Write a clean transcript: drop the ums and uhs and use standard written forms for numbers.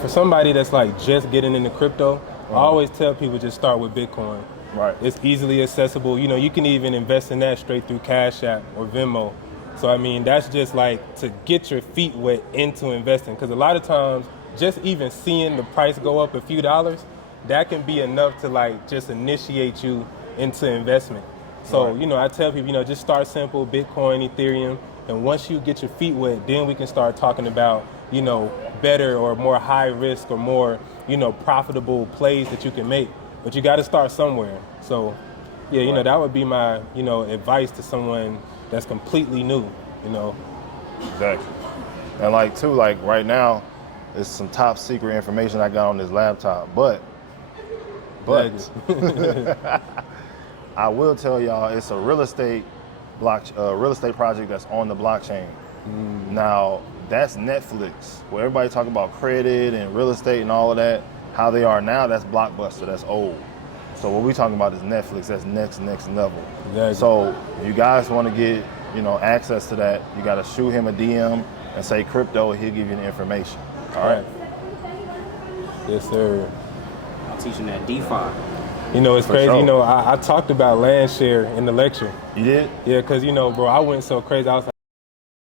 For somebody that's like just getting into crypto, I always tell people just start with Bitcoin. Right. It's easily accessible. You know, you can even invest in that straight through Cash App or Venmo. So I mean, that's just like to get your feet wet into investing. Because a lot of times, just even seeing the price go up a few dollars, that can be enough to like just initiate you into investment. So, Right. you know, I tell people, you know, just start simple, Bitcoin, Ethereum, and once you get your feet wet, then we can start talking about, you know, better or more high risk or more, you know, profitable plays that you can make. But you got to start somewhere. So, yeah, you know, Right. that would be my, you know, advice to someone that's completely new, you know. Exactly. And like too, like right now, it's some top secret information I got on this laptop. But I will tell y'all, it's a real estate project that's on the blockchain. Now that's Netflix, where everybody talk about credit and real estate and all of that. How they are now, that's Blockbuster, that's old. So what we talking about is Netflix, that's next level. Exactly. So if you guys want to get, you know, access to that, you got to shoot him a DM and say crypto, and he'll give you the information. All right. Yes, sir. I'm teaching that DeFi. You know, it's For crazy. sure. You know, I talked about land share in the lecture. You did? Yeah, because, you know, bro, I went so crazy. I was like,